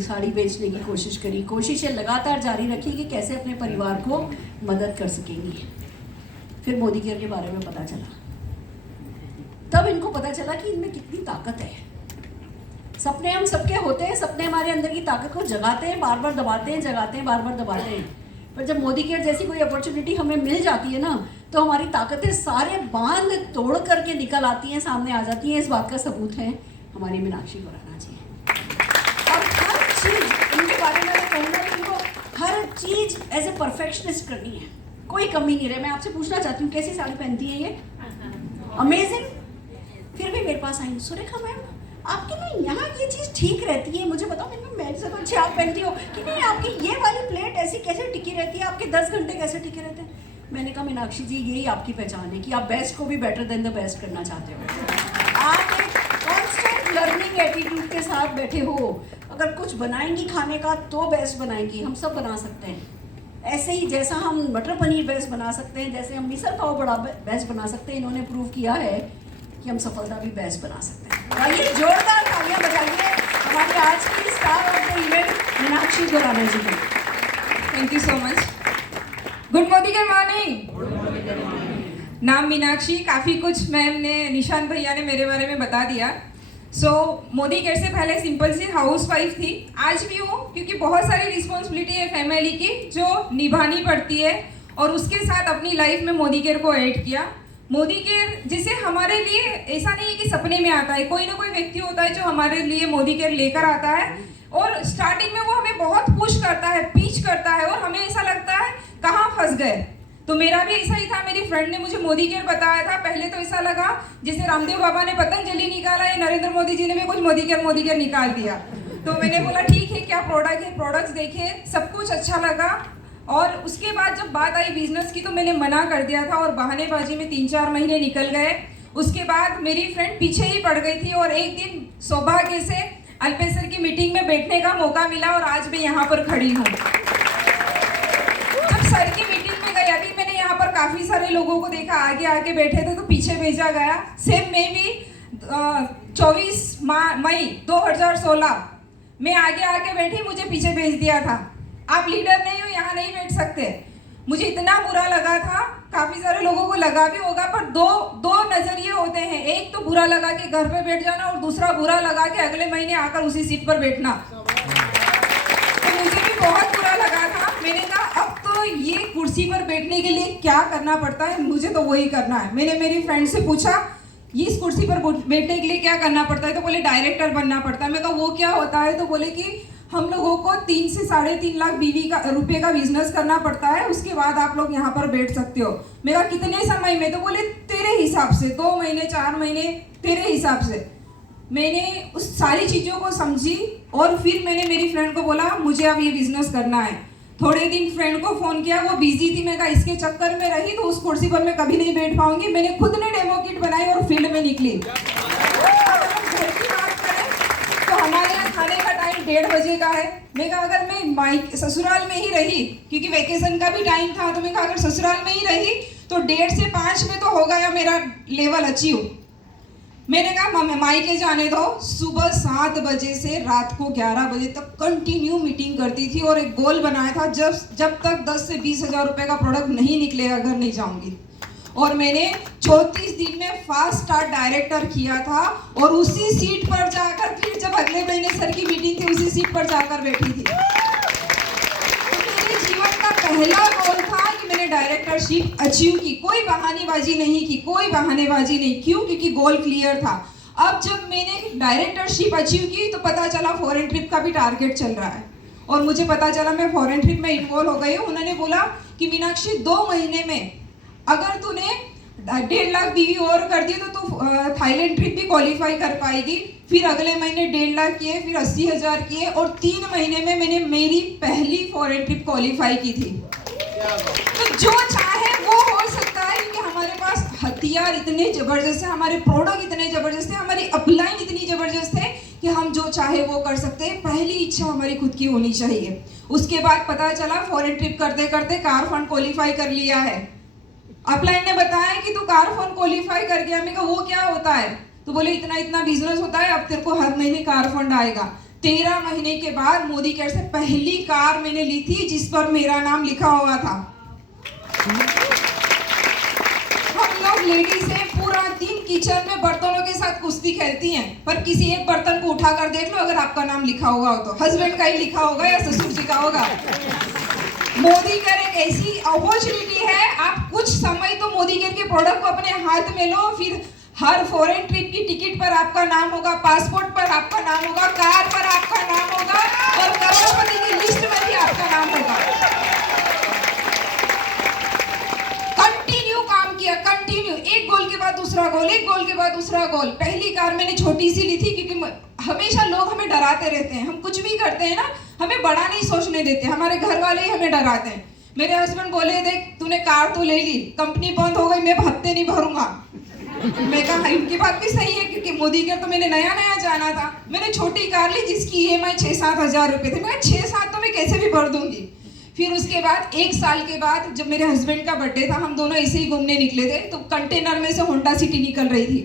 साड़ी बेचने की कोशिश करी, कोशिशें लगातार जारी रखी कि कैसे अपने परिवार को मदद कर सकेंगी। फिर मोदी केयर के बारे में पता चला, तब इनको पता चला कि इनमें कितनी ताकत है। सपने हम सबके होते हैं, सपने हमारे अंदर की ताकत को जगाते हैं, बार बार दबाते हैं, जगाते हैं, बार बार दबाते हैं। पर जब मोदी केयर जैसी कोई अपॉर्चुनिटी हमें मिल जाती है ना, तो हमारी ताकतें सारे बांध तोड़ करके निकल आती हैं, सामने आ जाती हैं। इस बात का सबूत है हमारी मीनाक्षी खुराना जी। और हर चीज़ इनके बारे में मैं कहूँगा कि इनको हर चीज़ एज ए परफेक्शनिस्ट करनी है, कोई कमी नहीं रहे। मैं आपसे पूछना चाहती हूँ, कैसी साड़ी पहनती है ये? अमेजिंग। फिर भी मेरे पास आई, सुरेखा मैम आपके ना यहाँ ये चीज़ ठीक रहती है, मुझे बताओ। मैं से तो अच्छी आप पहनती हो कि नहीं, आपकी ये वाली प्लेट ऐसी कैसे टिकी रहती है, आपके 10 घंटे कैसे टिके रहते हैं? मैंने कहा मीनाक्षी जी, यही आपकी पहचान है कि आप बेस्ट को भी बेटर देन द बेस्ट करना चाहते हो। आप एक कॉन्स्टेंट लर्निंग एटीट्यूड के साथ बैठे हो। अगर कुछ बनाएंगी खाने का तो बेस्ट बनाएंगी, हम सब बना सकते हैं। ऐसे ही जैसा हम मटर पनीर बेस्ट बना सकते हैं, जैसे हम मिसल पाव बड़ा बेस्ट बना सकते हैं, इन्होंने प्रूव किया है कि हम सफलता भी बेस्ट बना सकते हैं। आइए जोरदार तालियां बजाइए हमारी आज की star of the event Meenakshi Khurana ji को। Thank you so much. Good morning. नाम मीनाक्षी, काफ़ी कुछ मैम ने, निशान भैया ने मेरे बारे में बता दिया। मोदी केयर से पहले सिंपल सी हाउस वाइफ थी, आज भी हूँ, क्योंकि बहुत सारी रिस्पॉन्सिबिलिटी है फैमिली की जो निभानी पड़ती है, और उसके साथ अपनी लाइफ में मोदी केयर को ऐड किया। मोदी केयर जिसे हमारे लिए ऐसा नहीं है कि सपने में आता है, कोई ना कोई व्यक्ति होता है जो हमारे लिए मोदी केयर लेकर आता है, और स्टार्टिंग में वो हमें बहुत पुश करता है, पीच करता है, और हमें ऐसा लगता है कहाँ फंस गए। तो मेरा भी ऐसा ही था, मेरी फ्रेंड ने मुझे मोदी केयर बताया था। पहले तो ऐसा लगा जैसे रामदेव बाबा ने पतंजलि निकाला है, नरेंद्र मोदी जी ने भी कुछ मोदी केयर निकाल दिया। तो मैंने बोला ठीक है, क्या प्रोडक्ट है, प्रोडक्ट्स देखे, सब कुछ अच्छा लगा। और उसके बाद जब बात आई बिजनेस की तो मैंने मना कर दिया था, और बहानेबाजी में 3-4 महीने निकल गए। उसके बाद मेरी फ्रेंड पीछे ही पड़ गई थी, और एक दिन सौभाग्य से अल्पेसर की मीटिंग में बैठने का मौका मिला, और आज मैं यहाँ पर खड़ी हूँ। जब सर की मीटिंग में गई, अभी मैंने यहाँ पर काफ़ी सारे लोगों को देखा, आगे आगे बैठे थे तो पीछे भेजा गया। सेम मैं भी 24 मई 2016 मैं आगे आके बैठी, मुझे पीछे भेज दिया था। आप लीडर नहीं हो, यहाँ नहीं बैठ सकते। मुझे इतना बुरा लगा था, काफ़ी सारे लोगों को लगा भी होगा, पर दो नज़रिए होते हैं। एक तो बुरा लगा के घर पे बैठ जाना, और दूसरा बुरा लगा के अगले महीने आकर उसी सीट पर बैठना। तो मुझे भी बहुत बुरा लगा था। मैंने कहा अब तो ये कुर्सी पर बैठने के लिए क्या करना पड़ता है, मुझे तो वही करना है। मैंने मेरी फ्रेंड से पूछा ये इस कुर्सी पर बैठने के लिए क्या करना पड़ता है, तो बोले डायरेक्टर बनना पड़ता है। मैं कहा वो क्या होता है, तो बोले कि हम लोगों को 3 से 3.5 लाख रुपए का बिजनेस करना पड़ता है, उसके बाद आप लोग यहाँ पर बैठ सकते हो। मैं कहा कितने समय में, तो बोले तेरे हिसाब से, 2 महीने 4 महीने तेरे हिसाब से। मैंने उस सारी चीज़ों को समझी, और फिर मैंने मेरी फ्रेंड को बोला मुझे अब ये बिजनेस करना है। थोड़े दिन फ्रेंड को फ़ोन किया, वो बिजी थी। मैं कहा इसके चक्कर में रही तो उस कुर्सी पर मैं कभी नहीं बैठ पाऊंगी। मैंने खुद ने डेमो किट बनाई और फील्ड में निकली। अगर हम घर की बात करें तो हमारे यहाँ खाने का टाइम 1:30 बजे का है। मैं कहा अगर मैं ससुराल में ही रही, क्योंकि वेकेशन का भी टाइम था, तो मैं कहा अगर ससुराल में ही रही तो 1:30 से 5 में तो हो गया मेरा लेवल अचीव। मैंने कहा मायके जाने दो। सुबह 7 बजे से रात को 11 बजे तक कंटिन्यू मीटिंग करती थी, और एक गोल बनाया था जब तक 10 से 20 हज़ार रुपए का प्रोडक्ट नहीं निकलेगा घर नहीं जाऊंगी। और मैंने 34 दिन में फास्ट स्टार्ट डायरेक्टर किया था, और उसी सीट पर जाकर फिर जब अगले महीने सर की मीटिंग थी उसी सीट पर जाकर बैठी थी। तो मेरे जीवन का पहला गोल था कि मैंने डायरेक्टरशिप अचीव की। कोई बहानेबाजी नहीं की, कोई बहानेबाजी नहीं। क्यों? क्योंकि गोल क्लियर था। अब जब मैंने डायरेक्टरशिप अचीव की तो पता चला फॉरेन ट्रिप का भी टारगेट चल रहा है, और मुझे पता चला मैं फॉरेन ट्रिप में इन्वॉल्व हो गई हूँ। उन्होंने बोला कि मीनाक्षी 2 महीने में अगर तूने 1.5 लाख बीवी और कर दी तो तू थाईलैंड ट्रिप भी क्वालिफाई कर पाएगी। फिर अगले महीने 1.5 लाख किए, फिर 80,000 किए, और 3 महीने में मैंने मेरी पहली फॉरेन ट्रिप क्वालिफाई की थी। तो जो चाहे वो हो सकता है, क्योंकि हमारे पास हथियार इतने जबरदस्त है, हमारे प्रोडक्ट इतने जबरदस्त है, हमारी अपलाइन इतनी जबरदस्त है कि हम जो चाहे वो कर सकते हैं। पहली इच्छा हमारी खुद की होनी चाहिए। उसके बाद पता चला फॉरेन ट्रिप करते करते कार फंड क्वालिफाई कर लिया है। अपलाइन ने बताया कि तू कार फंड क्वालिफाई कर गया। मैं कहा वो क्या होता है, तो बोले इतना इतना बिजनेस होता है, अब तेरे को हर महीने कार फंड आएगा। 13 महीने के बाद मोदी केयर से पहली कार मैंने ली थी जिस पर मेरा नाम लिखा हुआ था। हम लोग लेडीज हैं, पूरा दिन किचन में बर्तनों के साथ कुश्ती खेलती हैं, पर किसी एक बर्तन को उठाकर देख लो, अगर आपका नाम लिखा हुआ हो तो हस्बैंड का ही लिखा होगा या ससुर जी का होगा। मोदी केयर एक ऐसी अपॉर्चुनिटी है, आप कुछ समय तो मोदी केयर के प्रोडक्ट को अपने हाथ में लो, फिर हर फॉरेन ट्रिप की टिकट पर आपका नाम होगा, पासपोर्ट पर आपका नाम होगा, कार पर आपका नाम होगा और करोड़पति की लिस्ट में भी आपका नाम होगा। कंटिन्यू काम किया, कंटिन्यू, एक गोल के बाद दूसरा गोल, एक गोल के बाद दूसरा गोल। पहली कार मैंने छोटी सी ली थी क्योंकि हमेशा लोग हमें डराते रहते हैं, हम कुछ भी करते हैं ना, हमें बड़ा नहीं सोचने देते, हमारे घर वाले ही हमें डराते हैं। मेरे हस्बैंड बोले, देख तूने कार तो ले ली, कंपनी बंद हो गई, मैं हफ्ते नहीं भरूंगा। मैं कहा इनकी बात भी सही है, क्योंकि मोदी केयर तो मैंने नया नया जाना था, मैंने छोटी कार ली जिसकी EMI 6-7 हज़ार रुपये थे। मैं 6-7 तो मैं कैसे भी भर दूंगी। फिर उसके बाद 1 साल के बाद जब मेरे हस्बैंड का बर्थडे था, हम दोनों ऐसे ही घूमने निकले थे, तो कंटेनर में से होंडा सिटी निकल रही थी,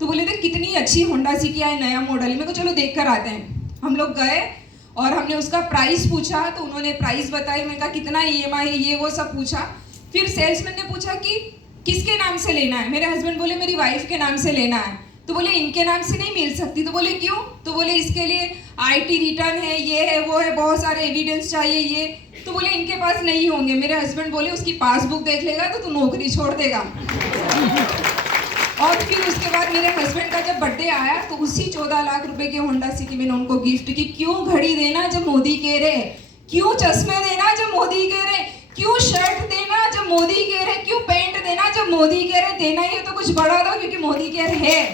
तो बोले थे कितनी अच्छी होंडा सिटी है, नया मॉडल है। मेरे को चलो देख कर आते हैं। हम लोग गए और हमने उसका प्राइस पूछा, तो उन्होंने प्राइस बताई। मैं कहा कितना EMI है, ये वो सब पूछा। फिर सेल्समैन ने पूछा कि किसके नाम से लेना है। मेरे हस्बैंड बोले मेरी वाइफ के नाम से लेना है। तो बोले इनके नाम से नहीं मिल सकती। तो बोले क्यों? तो बोले इसके लिए IT रिटर्न है, ये है, वो है, बहुत सारे एविडेंस चाहिए ये। तो बोले इनके पास नहीं होंगे। मेरे हस्बैंड बोले उसकी पासबुक देख लेगा तो तू नौकरी छोड़ देगा। और फिर उसके बाद मेरे हस्बैंड का जब बर्थडे आया तो उसी 14 लाख रुपए की होंडा सिटी मैंने उनको गिफ्ट की। क्यों घड़ी देना जब मोदी कह रहे, क्यों चश्मे देना जब मोदी कह रहे, क्यों शर्ट देना जब मोदी कह रहे, क्यों पैंट देना जब मोदी कह रहे। देना ही है तो कुछ बड़ा दो, क्योंकि मोदी कह रहे है।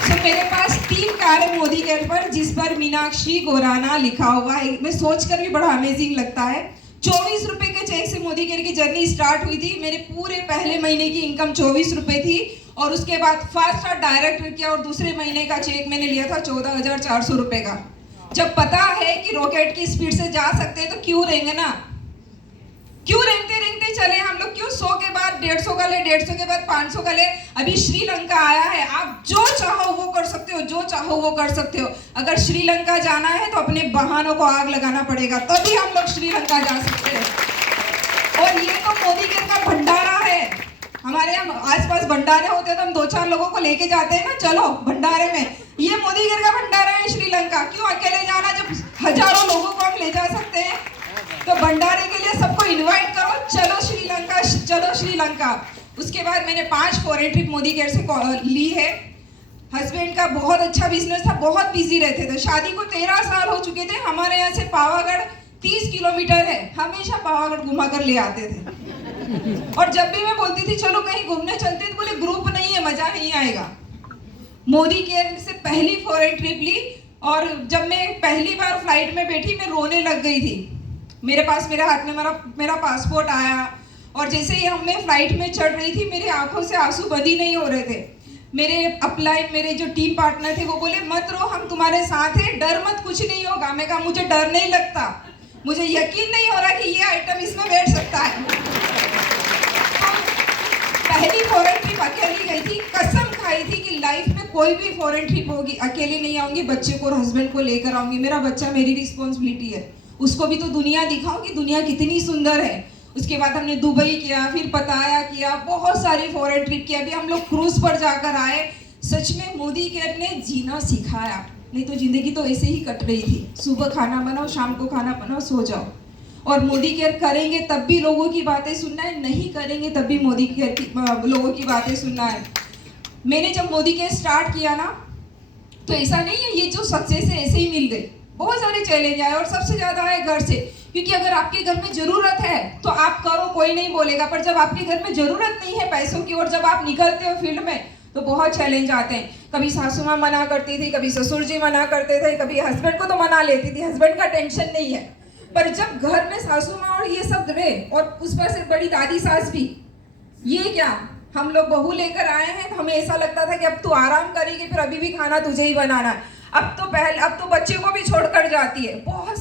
तो मेरे पास 3 कार है मोदी केयर पर, जिस पर मीनाक्षी गोराना लिखा हुआ है। मैं सोचकर भी बड़ा अमेजिंग लगता है। 24 रुपए के चेक से मोदी केयर की जर्नी स्टार्ट हुई थी। मेरे पूरे पहले महीने की इनकम 24 रुपए थी और उसके बाद फास्ट डायरेक्ट किया और दूसरे महीने का चेक मैंने लिया था 14,400 रुपए का। जब पता है कि रॉकेट की स्पीड से जा सकते हैं तो क्यों रहेंगे ना, क्यों रेंगते रेंगते चले हम लोग, क्यों 100 के बाद 150 का ले, 150 के बाद 500 का ले। अभी श्रीलंका आया है, आप जो चाहो वो कर सकते हो, जो चाहो वो कर सकते हो। अगर श्रीलंका जाना है तो अपने बहानों को आग लगाना पड़ेगा, तभी हम लोग श्रीलंका जा सकते हैं। और ये तो मोदी केयर का भंडारा है। हमारे यहाँ आसपास भंडारे होते हैं तो हम 2-4 लोगों को लेके जाते हैं ना, चलो भंडारे में। ये मोदी केयर का भंडारा है श्रीलंका। क्यों अकेले जाना जब हजारों लोगों को हम ले जा सकते हैं। तो भंडारे के लिए सबको इनवाइट करो, चलो श्रीलंका, चलो श्रीलंका। उसके बाद मैंने 5 फॉरेन ट्रिप मोदी केयर से ली है। हस्बैंड का बहुत अच्छा बिजनेस था, बहुत बिजी रहते थे। शादी को 13 साल हो चुके थे। हमारे यहाँ से पावागढ़ 30 किलोमीटर है, हमेशा पावागढ़ घुमा कर ले आते थे। और जब भी मैं बोलती थी चलो कहीं घूमने चलते थे, बोले ग्रुप नहीं है, मजा नहीं आएगा। मोदी केयर से पहली फॉरेन ट्रिप ली और जब मैं पहली बार फ्लाइट में बैठी मैं रोने लग गई थी। मेरे हाथ में मेरा पासपोर्ट आया और जैसे ही मैं फ्लाइट में चढ़ रही थी मेरी आंखों से आंसू बंद ही नहीं हो रहे थे। मेरे जो टीम पार्टनर थे वो बोले मत रो, हम तुम्हारे साथ हैं, डर मत, कुछ नहीं होगा। मैं कहा मुझे डर नहीं लगता, मुझे यकीन नहीं हो रहा कि ये आइटम इसमें बैठ सकता है। पहली फॉरेन ट्रिप अकेली गई थी, कसम खाई थी कि लाइफ में कोई भी फॉरेन ट्रिप होगी अकेले नहीं आऊंगी, बच्चे को और हस्बैंड को लेकर आऊंगी। मेरा बच्चा मेरी रिस्पॉन्सिबिलिटी है, उसको भी तो दुनिया दिखाओ कि दुनिया कितनी सुंदर है। उसके बाद हमने दुबई किया, फिर पताया किया, बहुत सारी फॉरेन ट्रिप किया। अभी हम लोग क्रूज पर जाकर आए। सच में मोदी केयर ने जीना सिखाया, नहीं तो जिंदगी तो ऐसे ही कट रही थी। सुबह खाना बनाओ, शाम को खाना बनाओ, सो जाओ। और मोदी केयर करेंगे तब भी लोगों की बातें सुनना है, नहीं करेंगे तब भी मोदी केयर की लोगों की बातें सुनना है। मैंने जब मोदी केयर स्टार्ट किया ना तो ऐसा नहीं है ये जो सक्सेस है ऐसे ही मिल गई। बहुत सारे चैलेंज आए और सबसे ज्यादा आए घर से, क्योंकि अगर आपके घर में जरूरत है तो आप करो, कोई नहीं बोलेगा। पर जब आपके घर में जरूरत नहीं है पैसों की और जब आप निकलते हो फील्ड में तो बहुत चैलेंज आते हैं। कभी सासू माँ मना करती थी, कभी ससुर जी मना करते थे, कभी हस्बैंड को तो मना लेती थी, हस्बैंड का टेंशन नहीं है। पर जब घर में सासू माँ और ये सब रहे और उस पर से बड़ी दादी सास भी, ये क्या हम लोग बहू लेकर आए हैं तो हमें ऐसा लगता था कि अब तू आराम करेगी, फिर अभी भी खाना तुझे ही बनाना है। अब तो बच्चे को भी छोड़कर जाती है। बहुत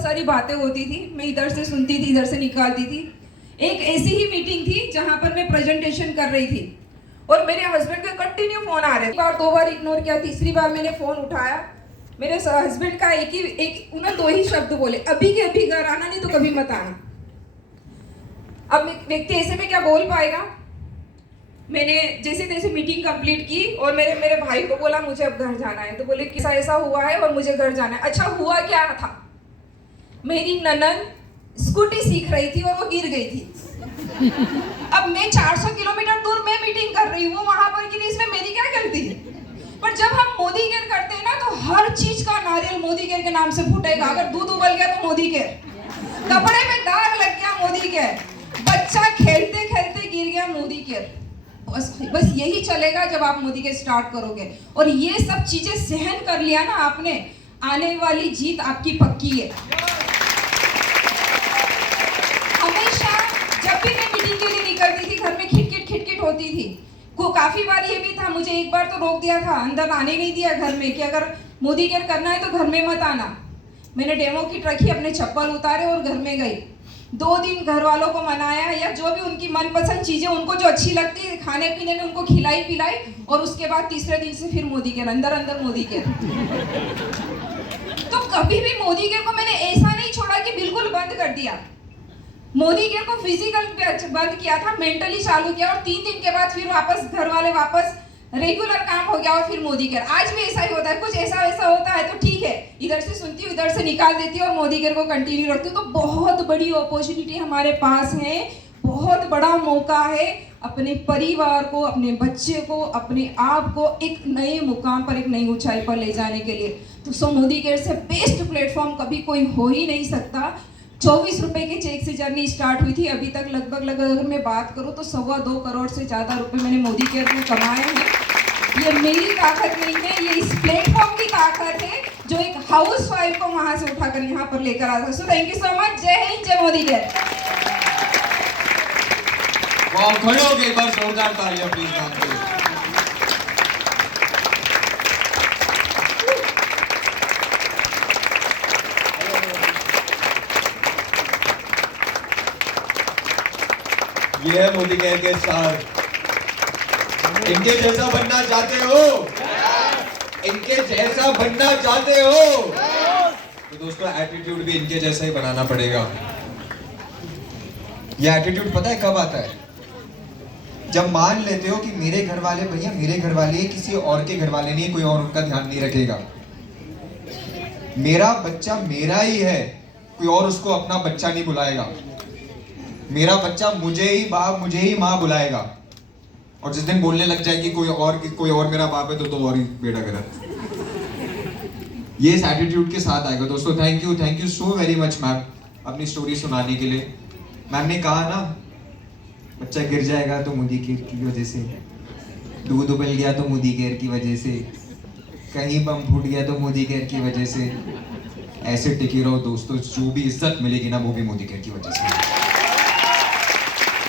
सारी बातें होती थी, मैं इधर से सुनती थी, इधर से निकालती थी। एक ऐसी ही मीटिंग थी जहां पर मैं प्रेजेंटेशन कर रही थी और मेरे हस्बैंड के कंटिन्यू फोन आ रहे थे। एक बार 2 बार इग्नोर किया, तीसरी बार मैंने फोन उठाया। मेरे हस्बैंड का उन्होंने 2 ही शब्द बोले, अभी के अभी घर आना, नहीं तो कभी मत आना। अब व्यक्ति ऐसे में क्या बोल पाएगा। मैंने जैसे तैसे मीटिंग कंप्लीट की और मेरे भाई को बोला मुझे अब घर जाना है। तो बोले किसा ऐसा हुआ है और मुझे घर जाना है। अच्छा हुआ क्या था, मेरी ननद स्कूटी सीख रही थी और वो गिर गई थी। अब मैं 400 किलोमीटर दूर मैं मीटिंग कर रही हूँ, वहां पर गिरी, इसमें मेरी क्या गलती है। पर जब हम मोदी केयर करते हैं ना, तो हर चीज का नारियल मोदी केयर के नाम से फूटेगा। अगर दूध उबल गया तो मोदी केयर, कपड़े में दाग लग गया मोदी केयर, बच्चा खेलते खेलते गिर गया मोदी केयर। बस यही चलेगा जब आप मोदी केयर स्टार्ट करोगे। और ये सब चीजें सहन कर लिया ना आपने, आने वाली जीत आपकी पक्की है। हमेशा जब भी मैं मीटिंग के लिए निकलती थी, घर में खिटखिट होती थी। को काफी बार ये भी था, मुझे एक बार तो रोक दिया था, अंदर आने नहीं दिया घर में, कि अगर मोदी केयर करना है तो घर में मत आना। मैंने डेमो किट रखी, अपने चप्पल उतारे और घर में गई। 2 दिन घर वालों को मनाया, या जो भी उनकी मनपसंद चीजें उनको जो अच्छी लगती है खाने पीने में उनको खिलाई पिलाई, और उसके बाद तीसरे दिन से फिर मोदी केयर, अंदर मोदी केयर। तो कभी भी मोदी केयर को मैंने ऐसा नहीं छोड़ा कि बिल्कुल बंद कर दिया। मोदी केयर को फिजिकल बंद किया था, मेंटली चालू किया, और 3 दिन के बाद फिर वापस घर वाले वापस रेगुलर काम हो गया। और फिर मोदी केयर आज भी ऐसा ही होता है। कुछ ऐसा वैसा होता है तो ठीक है, इधर से सुनती हूँ, इधर से निकाल देती हूँ और मोदी केयर को कंटिन्यू रखती हूँ। तो बहुत बड़ी अपॉर्चुनिटी हमारे पास है, बहुत बड़ा मौका है अपने परिवार को, अपने बच्चे को, अपने आप को एक नए मुकाम पर, एक नई ऊंचाई पर ले जाने के लिए। तो मोदी केयर से बेस्ट प्लेटफॉर्म कभी कोई हो ही नहीं सकता। 24 रुपए के चेक से जर्नी स्टार्ट हुई थी। अभी तक लगभग अगर मैं बात करूं तो 2.25 करोड़ से ज़्यादा रुपए मैंने मोदी केयर में कमाए हैं। ये मेरी ताकत नहीं है, ये इस प्लेटफॉर्म की ताकत है, जो एक हाउस वाइफ को वहां से उठाकर यहाँ पर लेकर आता है। So thank you so much. जय हिंद, जय मोदी केयर। खड़े हो गए, एक बार जोरदार तालियां प्लीज मैम के लिए। ये है मोदी केयर के स्टार। इनके जैसा बनना चाहते हो? इनके जैसा बनना चाहते हो? तो दोस्तों एटीट्यूड भी इनके जैसा ही बनाना पड़ेगा। ये एटीट्यूड पता है कब आता है? जब मान लेते हो कि मेरे घर वाले, भैया मेरे घर वाले, किसी और के घर वाले नहीं, कोई और उनका ध्यान नहीं रखेगा। मेरा बच्चा मेरा ही है, कोई और उसको अपना बच्चा नहीं बुलाएगा। मेरा बच्चा मुझे ही बाप, मुझे ही माँ बुलाएगा। और जिस दिन बोलने लग जाएगी कोई और मेरा बाप है, तो और ही बेटा गलत। ये इस एटीट्यूड के साथ आएगा। दोस्तों thank you so very much ma'am, अपनी स्टोरी सुनाने के लिए। मैम ने कहा ना, बच्चा गिर जाएगा तो मोदी केयर की वजह से, दूध उबल गया तो मोदी केयर की वजह से, कहीं बम फूट गया तो मोदी केयर की वजह से। ऐसे टिके रहो दोस्तों, जो भी इज्जत मिलेगी ना वो भी मोदी केयर की वजह से।